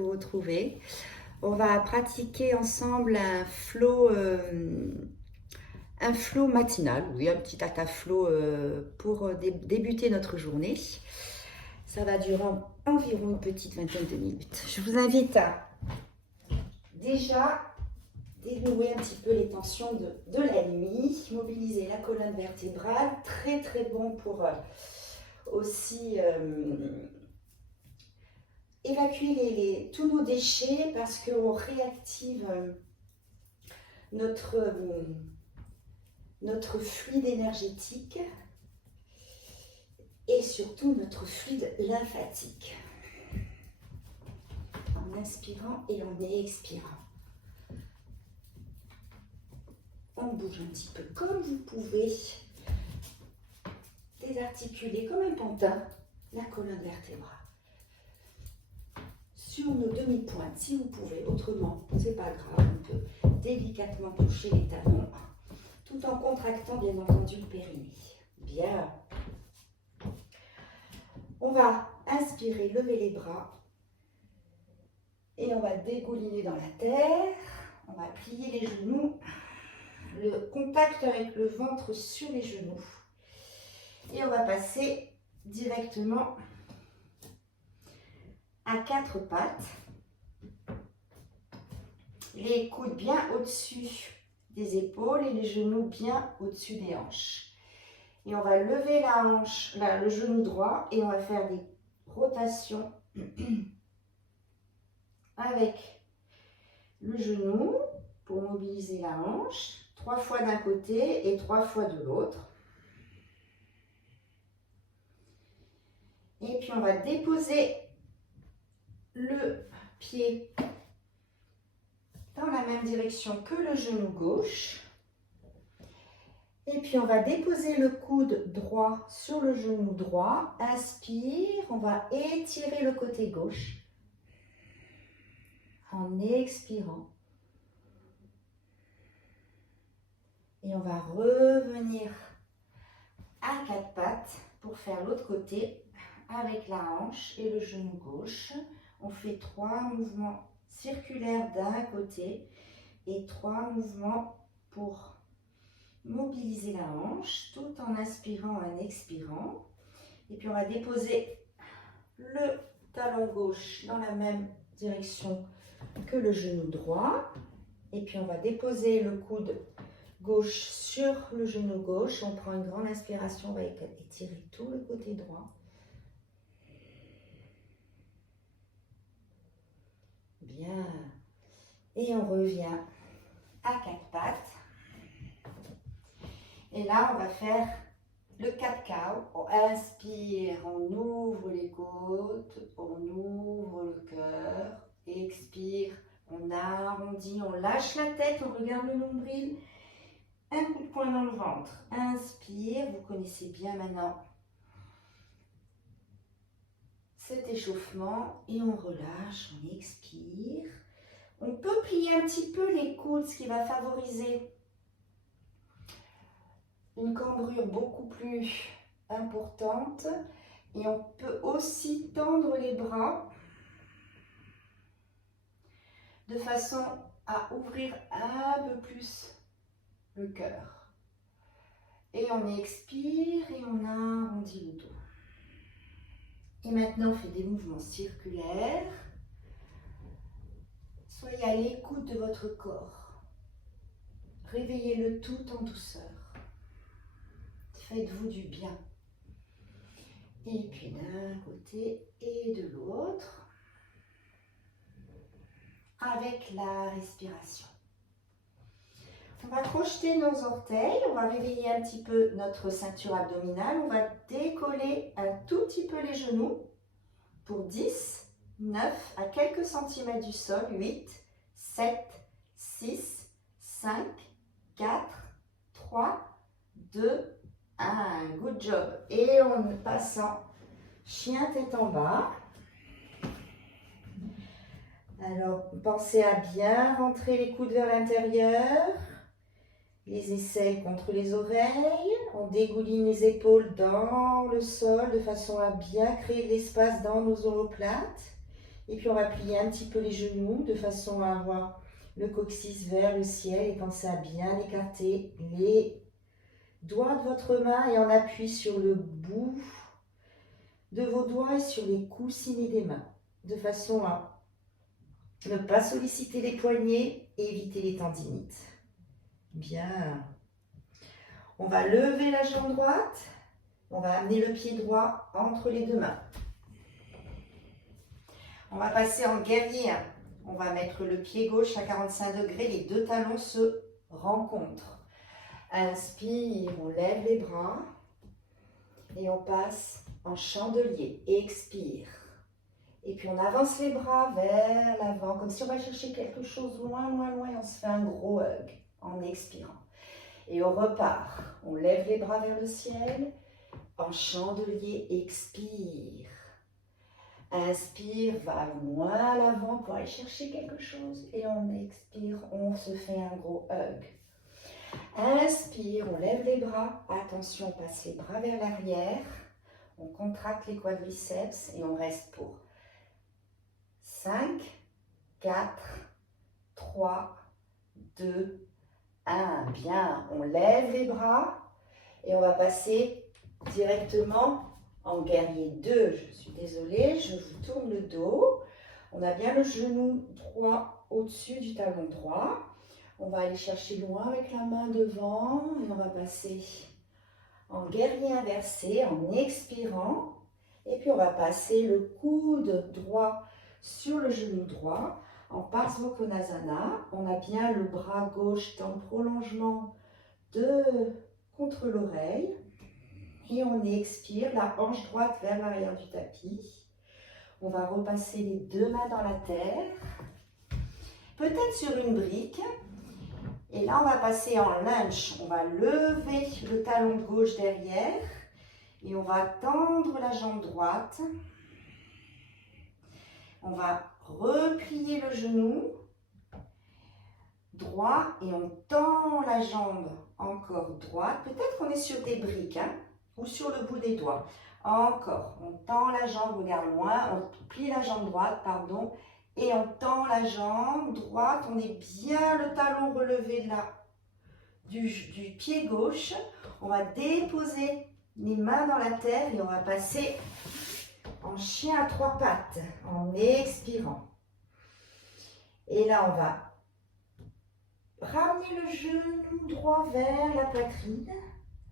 Vous retrouver. On va pratiquer ensemble un flow matinal, oui, un petit hatha flow pour débuter notre journée. Ça va durer environ une petite vingtaine de minutes. Je vous invite à déjà dénouer un petit peu les tensions de la nuit, mobiliser la colonne vertébrale, très très bon pour aussi évacuer tous nos déchets parce qu'on réactive notre fluide énergétique et surtout notre fluide lymphatique. En inspirant et en expirant. On bouge un petit peu comme vous pouvez. Désarticuler comme un pantin la colonne vertébrale. Sur nos demi-pointes, si vous pouvez, autrement, c'est pas grave, on peut délicatement toucher les talons, tout en contractant bien entendu le périnée. Bien. On va inspirer, lever les bras, et on va dégouliner dans la terre, on va plier les genoux, le contact avec le ventre sur les genoux, et on va passer directement à quatre pattes, les coudes bien au-dessus des épaules et les genoux bien au-dessus des hanches. Et on va lever la hanche, le genou droit, et on va faire des rotations avec le genou pour mobiliser la hanche, 3 fois d'un côté et 3 fois de l'autre. Et puis on va déposer le pied dans la même direction que le genou gauche. Et puis on va déposer le coude droit sur le genou droit. Inspire, on va étirer le côté gauche en expirant. Et on va revenir à quatre pattes pour faire l'autre côté avec la hanche et le genou gauche. On fait 3 mouvements circulaires d'un côté et 3 mouvements pour mobiliser la hanche tout en inspirant et en expirant. Et puis on va déposer le talon gauche dans la même direction que le genou droit. Et puis on va déposer le coude gauche sur le genou gauche. On prend une grande inspiration, on va étirer tout le côté droit. Bien. Et on revient à quatre pattes. Et là, on va faire le 4 cow. On inspire, on ouvre les côtes, on ouvre le cœur. Expire, on arrondit, on lâche la tête, on regarde le nombril. Un coup de poing dans le ventre. Inspire, vous connaissez bien maintenant cet échauffement. Et on relâche, on expire. On peut plier un petit peu les coudes, ce qui va favoriser une cambrure beaucoup plus importante. Et on peut aussi tendre les bras de façon à ouvrir un peu plus le cœur. Et on expire et on arrondit le dos. Et maintenant, on fait des mouvements circulaires. Soyez à l'écoute de votre corps. Réveillez-le tout en douceur. Faites-vous du bien. Et puis d'un côté et de l'autre. Avec la respiration. On va crocheter nos orteils. On va réveiller un petit peu notre ceinture abdominale. On va décoller un tout petit peu les genoux pour 10, 9, à quelques centimètres du sol, 8, 7, 6, 5, 4, 3, 2, 1. Good job. Et on passe en chien tête en bas. Alors, pensez à bien rentrer les coudes vers l'intérieur. Les aisselles contre les oreilles. On dégouline les épaules dans le sol de façon à bien créer de l'espace dans nos omoplates. Et puis on va plier un petit peu les genoux de façon à avoir le coccyx vers le ciel et pensez à bien écarter les doigts de votre main et en appui sur le bout de vos doigts et sur les coussinets des mains, de façon à ne pas solliciter les poignets et éviter les tendinites. Bien. On va lever la jambe droite. On va amener le pied droit entre les deux mains. On va passer en guerrier 1. On va mettre le pied gauche à 45 degrés. Les deux talons se rencontrent. Inspire, on lève les bras. Et on passe en chandelier. Expire. Et puis on avance les bras vers l'avant, comme si on va chercher quelque chose loin, loin, loin. Et on se fait un gros hug en expirant. Et on repart. On lève les bras vers le ciel. En chandelier, expire. Inspire, va loin à l'avant pour aller chercher quelque chose. Et on expire, on se fait un gros hug. Inspire, on lève les bras. Attention, on passe les bras vers l'arrière. On contracte les quadriceps et on reste pour 5, 4, 3, 2, 1. Bien, on lève les bras et on va passer directement en guerrier 2. Je suis désolée, je vous tourne le dos. On a bien le genou droit au-dessus du talon droit. On va aller chercher loin avec la main devant et on va passer en guerrier inversé en expirant. Et puis on va passer le coude droit sur le genou droit en Parsvakonasana. On a bien le bras gauche dans le prolongement contre l'oreille. Et on expire, la hanche droite vers l'arrière du tapis. On va repasser les deux mains dans la terre, peut-être sur une brique. Et là, on va passer en lunge. On va lever le talon gauche derrière et on va tendre la jambe droite. On va replier le genou droit et on tend la jambe encore droite. Peut-être qu'on est sur des briques ou sur le bout des doigts. Encore, on tend la jambe, regarde loin, on plie la jambe droite, pardon, et on tend la jambe droite. On est bien le talon relevé du pied gauche. On va déposer les mains dans la terre et on va passer en chien à 3 pattes en expirant. Et là, on va ramener le genou droit vers la poitrine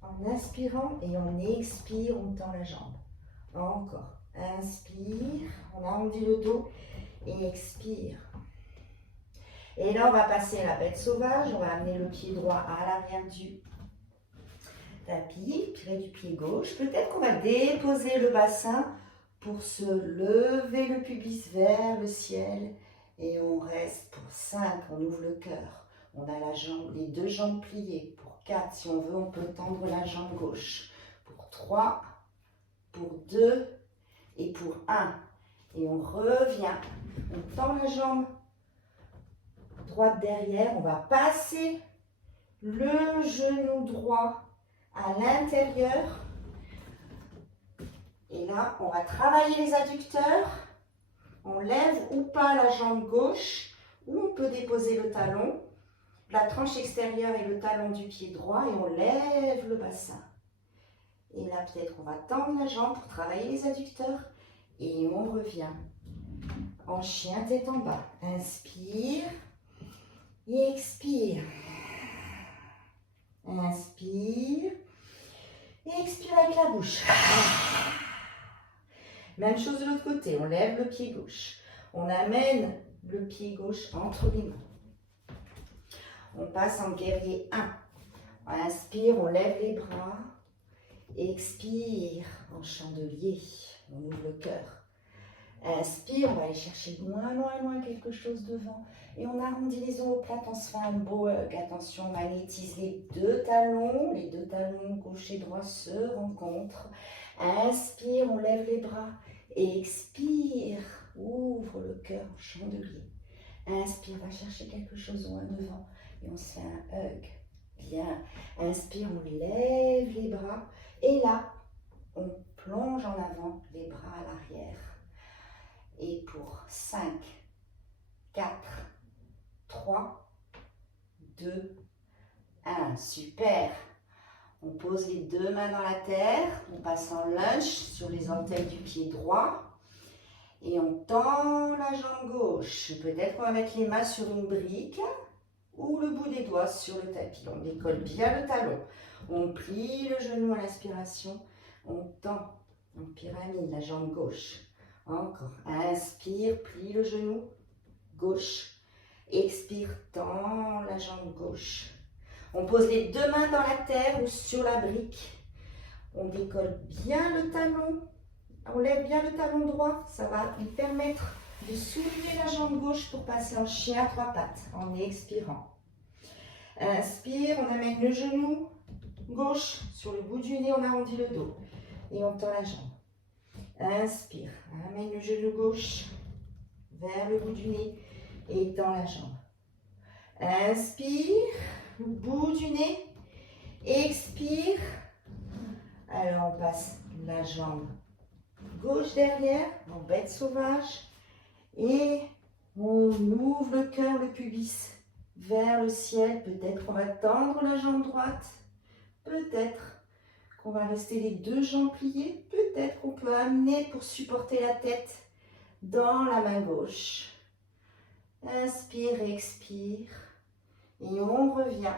en inspirant et on expire, on tend la jambe. Encore. Inspire, on arrondit le dos et expire. Et là, on va passer à la bête sauvage. On va amener le pied droit à l'arrière du tapis, pied du pied gauche. Peut-être qu'on va déposer le bassin pour se lever le pubis vers le ciel. Et on reste pour 5. On ouvre le cœur. On a les deux jambes pliées. Pour 4, si on veut, on peut tendre la jambe gauche. Pour 3, pour 2 et pour 1. Et on revient. On tend la jambe droite derrière. On va passer le genou droit à l'intérieur. Et là, on va travailler les adducteurs. On lève ou pas la jambe gauche, ou on peut déposer le talon, la tranche extérieure et le talon du pied droit, et on lève le bassin. Et là, peut-être qu'on va tendre la jambe pour travailler les adducteurs, et on revient en chien tête en bas. Inspire et expire. Inspire et expire avec la bouche. Même chose de l'autre côté, on lève le pied gauche. On amène le pied gauche entre les mains. On passe en guerrier 1. On inspire, on lève les bras. Expire en chandelier. On ouvre le cœur. Inspire, on va aller chercher loin, loin, loin quelque chose devant. Et on arrondit les omoplates, on se fait un beau hug. Attention, on magnétise les deux talons. Les deux talons gauche et droit se rencontrent. Inspire, on lève les bras. Expire, ouvre le cœur en chandelier. Inspire, va chercher quelque chose loin devant. Et on se fait un hug. Bien. Inspire, on lève les bras. Et là, on plonge en avant, les bras à l'arrière. Et pour 5, 4, 3, 2, 1. Super. On pose les deux mains dans la terre. On passe en lunge sur les orteils du pied droit. Et on tend la jambe gauche. Peut-être qu'on va mettre les mains sur une brique ou le bout des doigts sur le tapis. On décolle bien le talon. On plie le genou à l'inspiration. On tend en pyramide la jambe gauche. Encore. Inspire, plie le genou gauche. Expire, tend la jambe gauche. On pose les deux mains dans la terre ou sur la brique. On décolle bien le talon. On lève bien le talon droit. Ça va nous permettre de soulever la jambe gauche pour passer en chien à trois pattes en expirant. Inspire, on amène le genou gauche sur le bout du nez, on arrondit le dos et on tend la jambe. Inspire, amène le genou gauche vers le bout du nez et tend la jambe. Inspire, le bout du nez, expire. Alors on passe la jambe gauche derrière, en bête sauvage, et on ouvre le cœur, le pubis vers le ciel. Peut-être qu'on va tendre la jambe droite, peut-être qu'on va rester les deux jambes pliées, peut-être qu'on peut amener pour supporter la tête dans la main gauche. Inspire, expire, et on revient.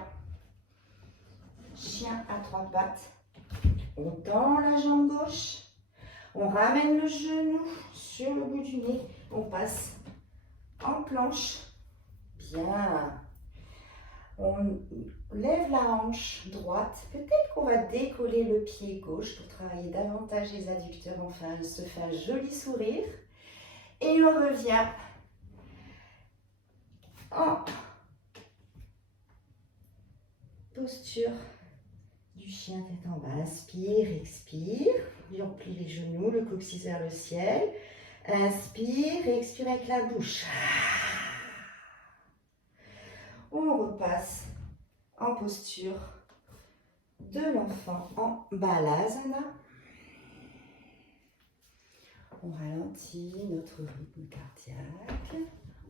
Chien à trois pattes. On tend la jambe gauche, on ramène le genou sur le bout du nez, on passe en planche. Bien. On lève la hanche droite. Peut-être qu'on va décoller le pied gauche pour travailler davantage les adducteurs. Enfin, se fait un joli sourire. Et on revient en posture du chien tête en bas. Inspire, expire. Et on plie les genoux, le coccyx vers le ciel. Inspire et expire avec la bouche. On repasse en posture de l'enfant en Balasana. On ralentit notre rythme cardiaque.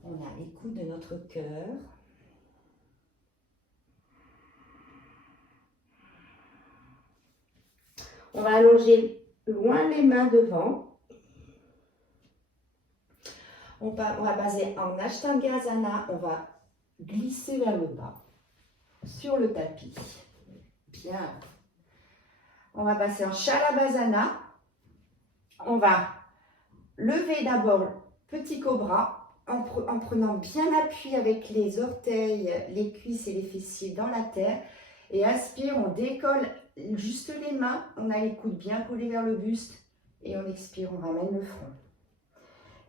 On a l'écoute de notre cœur. On va allonger loin les mains devant. On va baser en Ashtangasana. On va glisser vers le bas sur le tapis. Bien. On va passer en Shalabhasana. On va lever d'abord petit cobra en prenant bien appui avec les orteils, les cuisses et les fessiers dans la terre. Et inspire, on décolle juste les mains. On a les coudes bien collés vers le buste. Et on expire, on ramène le front.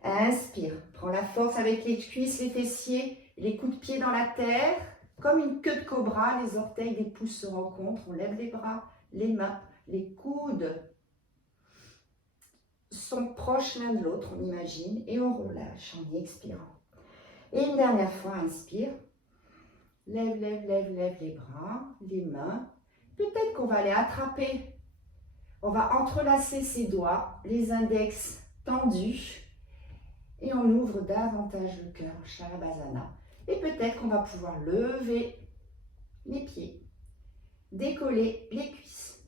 Inspire, prends la force avec les cuisses, les fessiers, les coups de pied dans la terre. Comme une queue de cobra, les orteils des pouces se rencontrent. On lève les bras, les mains, les coudes sont proches l'un de l'autre, on imagine, et on relâche en expirant. Et une dernière fois, inspire. Lève, lève, lève, lève les bras, les mains. Peut-être qu'on va aller attraper. On va entrelacer ses doigts, les index tendus. Et on ouvre davantage le cœur, Shalabhasana. Et peut-être qu'on va pouvoir lever les pieds, décoller les cuisses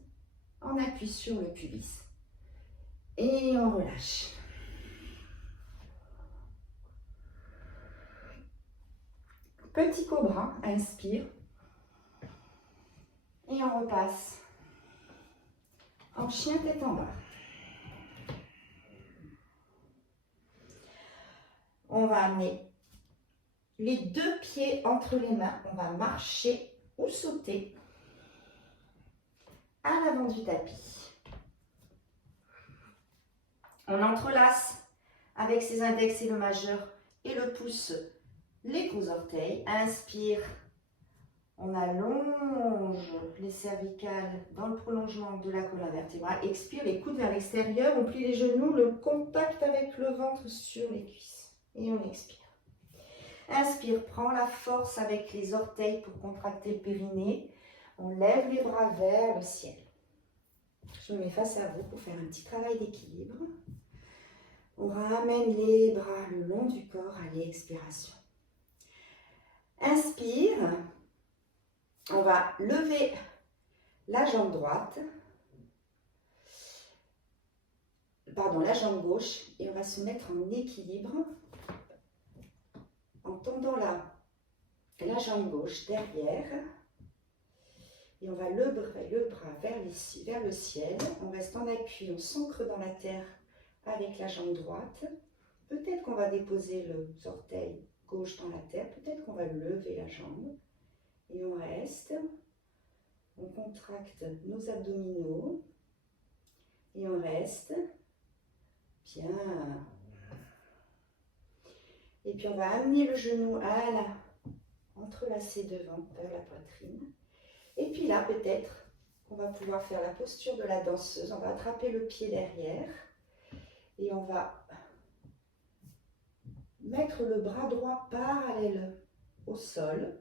en appui sur le pubis. Et on relâche. Petit cobra, inspire. Et on repasse en chien tête en bas. On va amener les deux pieds entre les mains. On va marcher ou sauter à l'avant du tapis. On entrelace avec ses index et le majeur et le pouce les gros orteils. Inspire. On allonge les cervicales dans le prolongement de la colonne vertébrale. Expire, les coudes vers l'extérieur. On plie les genoux, le contact avec le ventre sur les cuisses. Et on expire. Inspire, prends la force avec les orteils pour contracter le périnée. On lève les bras vers le ciel. Je me mets face à vous pour faire un petit travail d'équilibre. On ramène les bras le long du corps à l'expiration. Inspire. On va lever la jambe droite. Pardon, la jambe gauche. Et on va se mettre en équilibre en tendant la jambe gauche derrière. Et on va le bras vers le ciel. On reste en appui, on s'ancre dans la terre avec la jambe droite. Peut-être qu'on va déposer le orteil gauche dans la terre. Peut-être qu'on va lever la jambe. Et on reste. On contracte nos abdominaux. Et on reste. Bien. Et puis on va amener le genou entrelacé devant, vers la poitrine. Et puis là, peut-être qu'on va pouvoir faire la posture de la danseuse. On va attraper le pied derrière et on va mettre le bras droit parallèle au sol,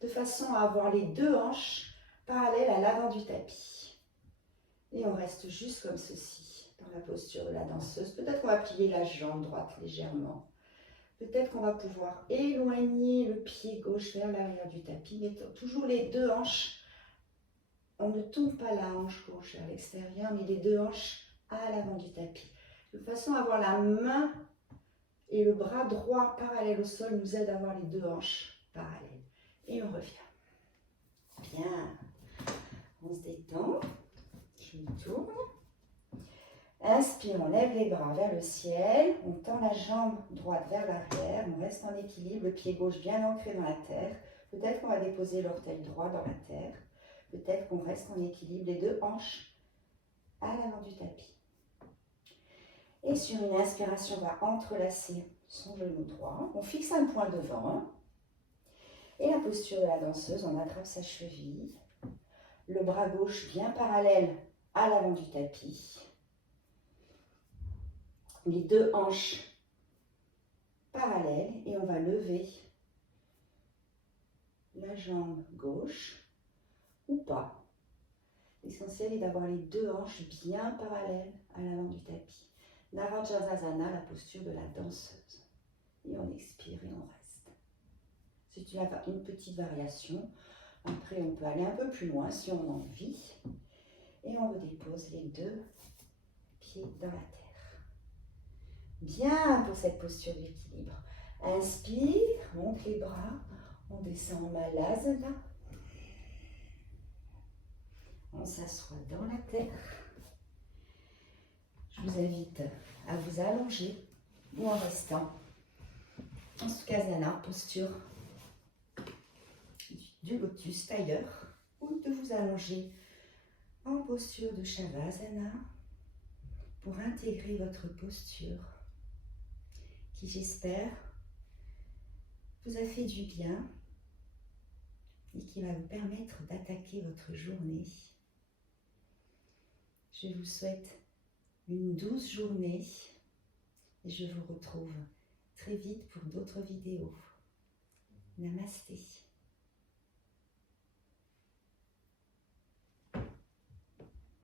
de façon à avoir les deux hanches parallèles à l'avant du tapis. Et on reste juste comme ceci, dans la posture de la danseuse. Peut-être qu'on va plier la jambe droite légèrement. Peut-être qu'on va pouvoir éloigner le pied gauche vers l'arrière du tapis, mais toujours les deux hanches. On ne tourne pas la hanche gauche vers l'extérieur, mais les deux hanches à l'avant du tapis. De façon à avoir la main et le bras droit parallèle au sol nous aide à avoir les deux hanches parallèles. Et on revient. Bien. On se détend. Je me tourne. Inspire, on lève les bras vers le ciel, on tend la jambe droite vers l'arrière, on reste en équilibre, le pied gauche bien ancré dans la terre. Peut-être qu'on va déposer l'orteil droit dans la terre. Peut-être qu'on reste en équilibre, les deux hanches à l'avant du tapis. Et sur une inspiration, on va entrelacer son genou droit. On fixe un point devant. Et la posture de la danseuse, on attrape sa cheville. Le bras gauche bien parallèle à l'avant du tapis. Les deux hanches parallèles et on va lever la jambe gauche ou pas. L'essentiel est d'avoir les deux hanches bien parallèles à l'avant du tapis. Narajasasana, la posture de la danseuse. Et on expire et on reste. C'est une petite variation. Après, on peut aller un peu plus loin si on a envie. Et on redépose les deux pieds dans la terre. Bien pour cette posture d'équilibre. Inspire, monte les bras, on descend en Malasana. On s'assoit dans la terre. Je vous invite à vous allonger ou en restant en Sukhasana, posture du lotus tailleur, ou de vous allonger en posture de Shavasana pour intégrer votre posture qui, j'espère, vous a fait du bien et qui va vous permettre d'attaquer votre journée. Je vous souhaite une douce journée et je vous retrouve très vite pour d'autres vidéos. Namasté.